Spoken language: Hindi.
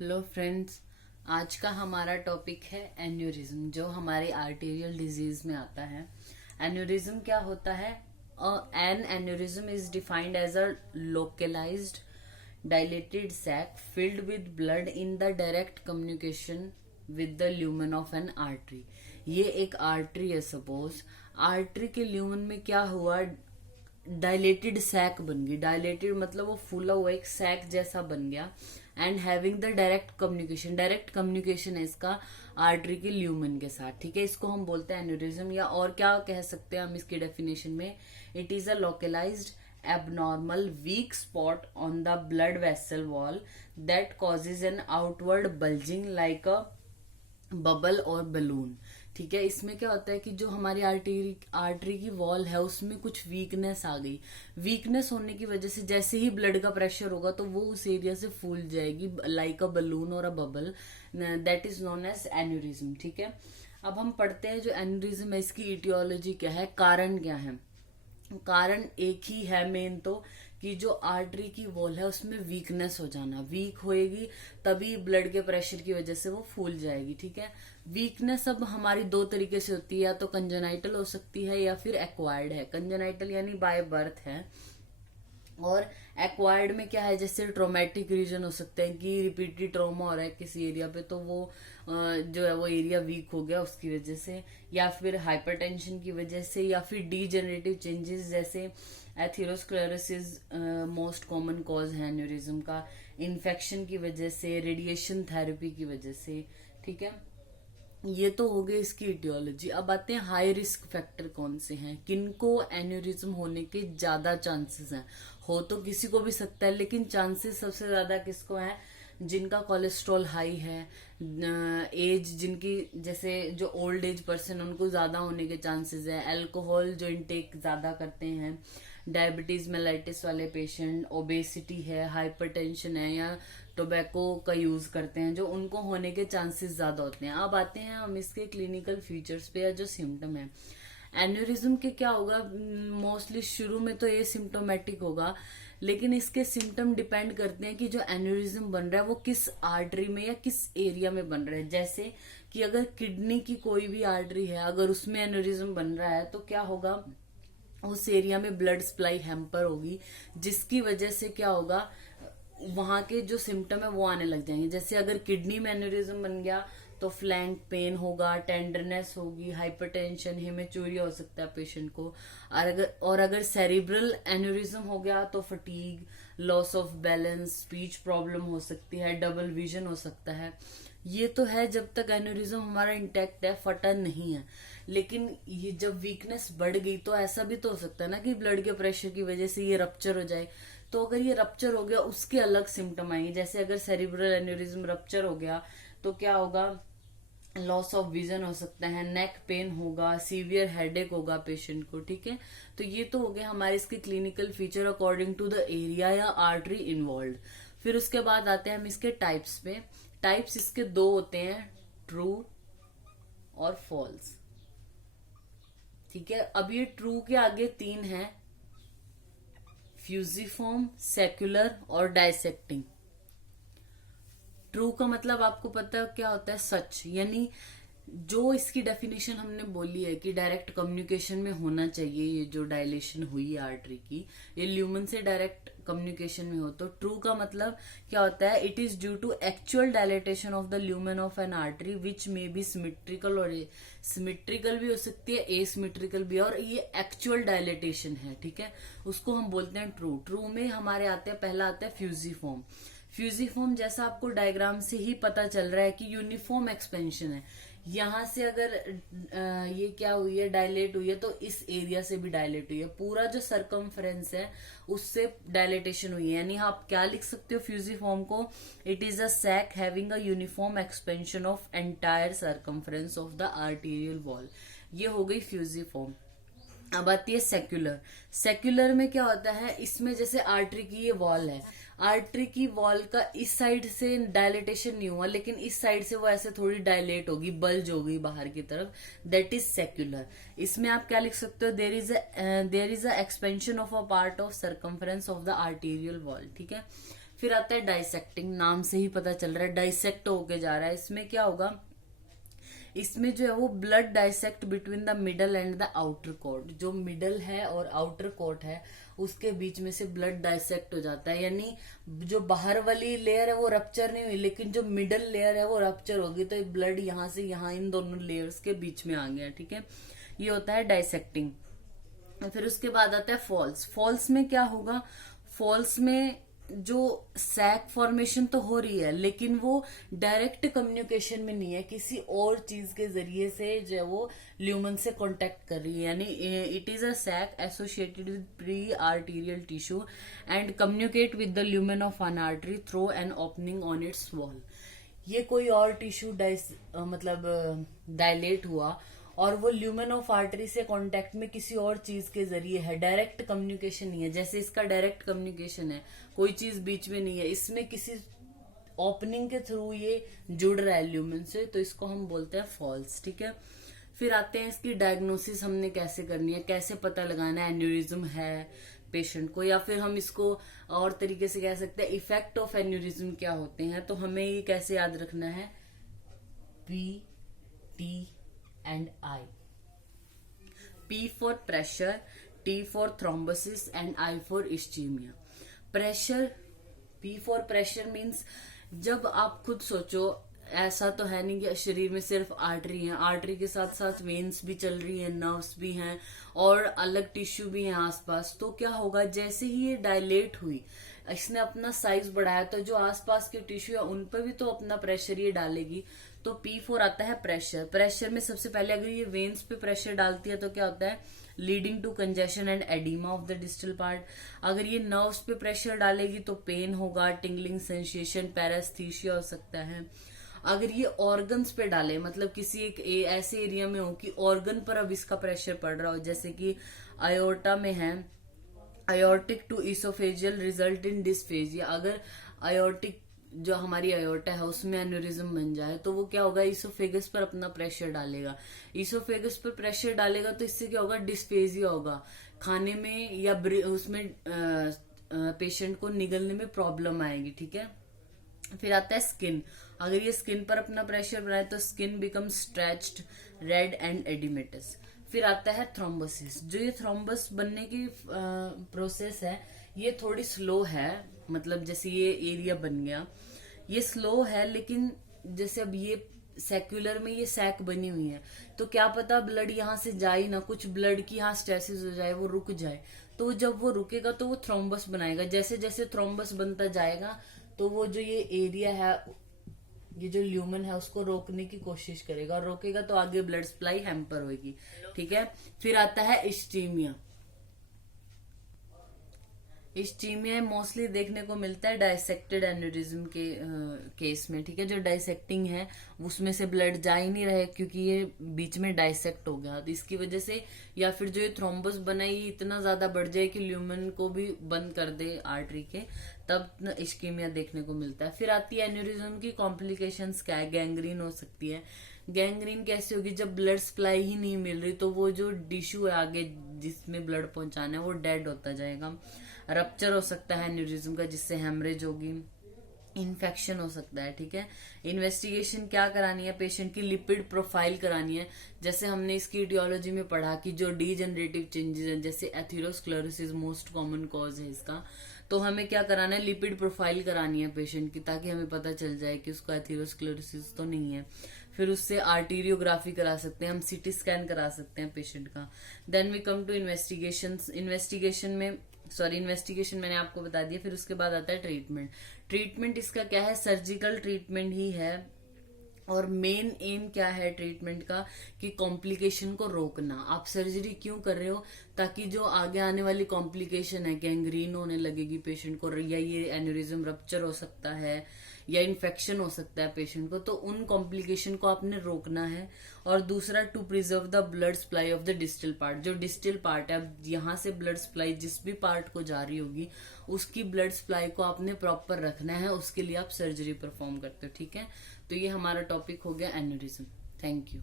Hello friends. आज का हमारा टॉपिक है एन्यूरिज्म, जो हमारे आर्टेरियल डिजीज में आता है। एन्यूरिज्म क्या होता है? An aneurysm is defined as a localised dilated sac filled with blood in the direct communication with the lumen of an artery। ये एक आर्टरी है। सपोज आर्टरी के ल्यूमन में क्या हुआ, डायलेटेड सैक बन गई। डायलेटेड मतलब वो फूला हुआ एक सैक जैसा बन गया। And having the direct communication, direct communication है इसका आर्टरी के ल्यूमन के साथ। ठीक है, इसको हम बोलते हैं एन्यूरिज्म, या और क्या कह सकते हैं हम इसकी डेफिनेशन में, it is a localised abnormal weak spot on the blood vessel wall that causes an outward bulging like a bubble or balloon। ठीक है, इसमें क्या होता है कि जो हमारी आर्टरी की वॉल है उसमें कुछ वीकनेस आ गई। वीकनेस होने की वजह से जैसे ही ब्लड का प्रेशर होगा तो वो उस एरिया से फूल जाएगी लाइक अ बलून और a bubble. That is known as aneurysm. ठीक है, अब हम पढ़ते हैं जो एन्यूरिज्म है इसकी इटियोलॉजी क्या है, कारण क्या है। कारण एक ही है मेन, तो कि जो आर्टरी की वॉल है उसमें वीकनेस हो जाना। वीक होएगी तभी ब्लड के प्रेशर की वजह से वो फूल जाएगी। ठीक है, वीकनेस अब हमारी दो तरीके से होती है, या तो कंजेनाइटल हो सकती है या फिर एक्वायर्ड है। कंजेनाइटल यानी बाय बर्थ है, और एक्वायर्ड में क्या है, जैसे ट्रोमेटिक रीजन हो सकते हैं कि रिपीटेड ट्रोमा हो रहा है किसी एरिया पे, तो वो जो है वो एरिया वीक हो गया उसकी वजह से, या फिर हाइपरटेंशन की वजह से, या फिर डीजेनरेटिव चेंजेस जैसे एथेरोस्क्लेरोसिस मोस्ट कॉमन कॉज है एन्यूरिज्म का, इन्फेक्शन की वजह से, रेडिएशन थेरेपी की वजह से। ठीक है, ये तो हो गई इसकी इटियोलॉजी। अब आते हैं हाई रिस्क फैक्टर कौन से हैं, किनको एन्यूरिज्म होने के ज्यादा चांसेस हैं। हो तो किसी को भी सकता है, लेकिन चांसेस सबसे ज्यादा किसको है, जिनका कोलेस्ट्रॉल हाई है, एज जिनकी, जैसे जो ओल्ड एज पर्सन उनको ज्यादा होने के चांसेस है, अल्कोहल जो इनटेक ज्यादा करते हैं, डायबिटीज मेलाइटिस वाले पेशेंट, ओबेसिटी है, हाइपरटेंशन है, या टोबैको का यूज करते हैं, जो उनको होने के चांसेस ज्यादा होते हैं। अब आते हैं हम इसके क्लिनिकल फीचर्स पे, या जो सिम्टम है एन्यूरिज्म के क्या होगा। मोस्टली शुरू में तो ये सिम्टोमेटिक होगा, लेकिन इसके सिम्टम डिपेंड करते हैं कि जो एन्यूरिज्म बन रहा है वो किस आर्टरी में या किस एरिया में बन रहा है। जैसे कि अगर किडनी की कोई भी आर्टरी है, अगर उसमें एन्यूरिज्म बन रहा है तो क्या होगा, उस एरिया में ब्लड सप्लाई हैम्पर होगी, जिसकी वजह से क्या होगा, वहां के जो सिम्टम है वो आने लग जाएंगे। जैसे अगर किडनी में एन्यूरिज्म बन गया तो फ्लैंक पेन होगा, टेंडरनेस होगी, हाइपरटेंशन, हेमेचूरिया हो सकता है पेशेंट को। और अगर सेरिब्रल एन्यूरिज्म हो गया तो fatigue, loss of balance, speech problem हो सकती है, डबल विजन हो सकता है। ये तो है जब तक एन्यूरिज्म हमारा इंटैक्ट है, फटा नहीं है। लेकिन ये जब वीकनेस बढ़ गई तो ऐसा भी तो हो सकता है ना कि ब्लड के प्रेशर की वजह से ये रप्चर हो जाए। तो अगर ये रप्चर हो गया उसके अलग सिम्टम आएंगे। जैसे अगर सेरिब्रल एन्यूरिज्म रप्चर हो गया तो क्या होगा, लॉस ऑफ विजन हो सकता है, नेक पेन होगा, सीवियर हेडेक होगा पेशेंट को। ठीक है, तो ये तो हो गए हमारे इसके clinical feature according to the area या आर्टरी इन्वॉल्व। फिर उसके बाद आते हैं हम इसके टाइप्स पे। टाइप्स इसके दो होते हैं, ट्रू और फॉल्स। ठीक है, अब ये ट्रू के आगे तीन है, फ्यूजिफॉर्म, सेक्युलर और डायसेक्टिंग। ट्रू का मतलब आपको पता है क्या होता है, सच, यानी जो इसकी डेफिनेशन हमने बोली है कि डायरेक्ट कम्युनिकेशन में होना चाहिए। ये जो डायलेशन हुई आर्टरी की, ये ल्यूमन से डायरेक्ट कम्युनिकेशन में हो। तो ट्रू का मतलब क्या होता है, it is due to actual dilatation of the lumen of an artery which may be symmetrical, और सिमेट्रिकल भी हो सकती है, एसिमेट्रिकल भी, और ये एक्चुअल डायलेटेशन है। ठीक है, उसको हम बोलते हैं ट्रू। ट्रू में हमारे आते हैं, पहला आता है फ्यूजिफॉर्म। फ्यूजिफॉर्म जैसा आपको डायग्राम से ही पता चल रहा है कि यूनिफॉर्म एक्सपेंशन है। यहां से अगर ये क्या हुई है, डायलेट हुई है, तो इस एरिया से भी डायलेट हुई है। पूरा जो सरकमफ्रेंस है उससे डायलेटेशन हुई है। यानी आप क्या लिख सकते हो फ्यूजिफॉर्म को, it is a sac having a uniform expansion of entire circumference of the arterial wall. ये हो गई फ्यूजिफॉर्म। अब आती है सेक्युलर। सेक्युलर में क्या होता है, इसमें जैसे आर्टरी की ये वॉल है, आर्टरी की वॉल का इस साइड से डायलेटेशन नहीं हुआ, लेकिन इस साइड से वो ऐसे थोड़ी डायलेट होगी, बल्ज हो गई बाहर की तरफ, दैट इज सेक्युलर। इसमें आप क्या लिख सकते हो, there is a expansion of a part of circumference of the arterial wall. ठीक है, फिर आता है डाइसेक्टिंग, नाम से ही पता चल रहा है डाइसेक्ट होके जा रहा है। इसमें क्या होगा, इसमें जो है वो blood dissect between the middle and the outer coat, जो मिडल है और आउटर कोट है उसके बीच में से ब्लड डाइसेक्ट हो जाता है, यानी जो बाहर वाली लेयर है वो रप्चर नहीं हुई, लेकिन जो मिडल लेयर है वो रप्चर होगी, तो ब्लड यहाँ से यहाँ इन दोनों लेयर्स के बीच में आ गया। ठीक है, ये होता है डाइसेक्टिंग। फिर उसके बाद आता है फॉल्स। फॉल्स में क्या होगा, फॉल्स में जो सैक फॉर्मेशन तो हो रही है लेकिन वो डायरेक्ट कम्युनिकेशन में नहीं है, किसी और चीज के जरिए से जो है वो ल्यूमन से कांटेक्ट कर रही है, यानी it is a sac associated with pre arterial tissue and communicate with the lumen of an artery through an opening on its wall. ये कोई और टिश्यू मतलब डायलेट हुआ और वो ल्यूमन ऑफ आर्टरी से कांटेक्ट में किसी और चीज के जरिए है, डायरेक्ट कम्युनिकेशन नहीं है। जैसे इसका डायरेक्ट कम्युनिकेशन है, कोई चीज बीच में नहीं है, इसमें किसी ओपनिंग के थ्रू ये जुड़ रहा है ल्यूमन से, तो इसको हम बोलते हैं फॉल्स। ठीक है, फिर आते हैं इसकी डायग्नोसिस हमने कैसे करनी है, कैसे पता लगाना है एन्यूरिज्म है पेशेंट को, या फिर हम इसको और तरीके से कह सकते हैं इफेक्ट ऑफ एन्यूरिज्म क्या होते हैं। तो हमें ये कैसे याद रखना है, P, T and I. P for pressure, T for thrombosis and I for ischemia. Pressure, P for pressure means जब आप खुद सोचो, ऐसा तो है नहीं कि शरीर में सिर्फ आर्टरी है, आर्टरी के साथ साथ वेन्स भी चल रही हैं, नर्व्स भी हैं और अलग टिश्यू भी हैं आसपास। तो क्या होगा, जैसे ही ये डायलेट हुई, इसने अपना साइज बढ़ाया, तो जो आसपास के टिश्यू है उन पर भी तो अपना प्रेशर ये डालेगी। तो P4 आता है प्रेशर। प्रेशर में सबसे पहले अगर ये वेन्स पे प्रेशर डालती है तो क्या होता है, leading to congestion and oedema of the distal part. अगर ये नर्व्स पे प्रेशर डालेगी तो पेन होगा, टिंगलिंग सेंसेशन, पैरास्थीसिया हो सकता है। अगर ये ऑर्गन्स पे डाले, मतलब किसी एक ऐसे एरिया में हो कि ऑर्गन पर अब इसका प्रेशर पड़ रहा हो, जैसे कि आयोर्टा में है, aortic to oesophageal result in dysphagia. अगर आयोर्टिक जो हमारी आयोर्टा है उसमें एन्यूरिज्म बन जाए तो वो क्या होगा, इसोफेगस पर अपना प्रेशर डालेगा। इसोफेगस पर प्रेशर डालेगा तो इससे क्या होगा, डिस्फेजिया होगा, खाने में या उसमें पेशेंट को निगलने में प्रॉब्लम आएगी। ठीक है, फिर आता है स्किन। अगर ये स्किन पर अपना प्रेशर बनाए तो skin become stretched, red and oedematous. फिर आता है थ्रोम्बोसिस। जो ये थ्रोम्बस बनने की प्रोसेस है ये थोड़ी स्लो है, मतलब जैसे ये एरिया बन गया ये स्लो है, लेकिन जैसे अब ये सेक्युलर में ये सैक बनी हुई है तो क्या पता ब्लड यहाँ से जाए ना, कुछ ब्लड की यहाँ स्टेसिस हो जाए, वो रुक जाए। तो जब वो रुकेगा तो वो थ्रोम्बस बनाएगा। जैसे जैसे थ्रोम्बस बनता जाएगा तो वो जो ये एरिया है, ये जो ल्यूमन है उसको रोकने की कोशिश करेगा, और रोकेगा तो आगे ब्लड सप्लाई हैम्पर होगी। ठीक है, फिर आता है इस्टीमिया। इस्टीमिया मोस्टली देखने को मिलता है डाइसेक्टेड एन्यूरिज्म के केस में। ठीक है, जो डाइसेक्टिंग है उसमें से ब्लड जा ही नहीं रहे क्योंकि ये बीच में डाइसेक्ट हो गया, तो इसकी वजह से, या फिर जो ये थ्रोम्बस बना ये इतना ज्यादा बढ़ जाए कि ल्यूमन को भी बंद कर दे आर्टरी के, तब इस्कीमिया देखने को मिलता है। फिर आती है एन्यूरिज्म की कॉम्प्लिकेशंस क्या है, गैंग्रीन हो सकती है। गैंग्रीन कैसे होगी, जब ब्लड सप्लाई ही नहीं मिल रही तो वो जो टिश्यू है आगे जिसमें ब्लड पहुंचाना है वो डेड होता जाएगा। रप्चर हो सकता है एन्यूरिज्म का जिससे हेमरेज होगी, इन्फेक्शन हो सकता है। ठीक है, इन्वेस्टिगेशन क्या करानी है, पेशेंट की लिपिड प्रोफाइल करानी है। जैसे हमने इसकी इटियोलॉजी में पढ़ा कि जो डीजनरेटिव चेंजेस हैं, जैसे एथेरोस्क्लेरोसिस मोस्ट कॉमन कॉज है इसका, तो हमें क्या कराना है, लिपिड प्रोफाइल करानी है पेशेंट की, ताकि हमें पता चल जाए कि उसका एथेरोस्क्लेरोसिस तो नहीं है। फिर उससे आर्टीरियोग्राफी करा सकते हैं हम, सीटी स्कैन करा सकते हैं पेशेंट का। Then we come to investigation. Investigation मैंने आपको बता दिया। फिर उसके बाद आता है ट्रीटमेंट। ट्रीटमेंट इसका क्या है, सर्जिकल ट्रीटमेंट ही है, और मेन एम क्या है ट्रीटमेंट का कि कॉम्प्लिकेशन को रोकना। आप सर्जरी क्यों कर रहे हो, ताकि जो आगे आने वाली कॉम्प्लिकेशन है, गैंग्रीन होने लगेगी पेशेंट को, या ये एन्यूरिज्म रप्चर हो सकता है या इन्फेक्शन हो सकता है पेशेंट को, तो उन कॉम्प्लिकेशन को आपने रोकना है। और दूसरा, to preserve the blood supply of the distal part. जो डिस्टल पार्ट है, अब यहाँ से ब्लड सप्लाई जिस भी पार्ट को जा रही होगी उसकी ब्लड सप्लाई को आपने प्रॉपर रखना है, उसके लिए आप सर्जरी परफॉर्म करते हो। ठीक है, तो ये हमारा टॉपिक हो गया एन्यूरिज्म। Thank you.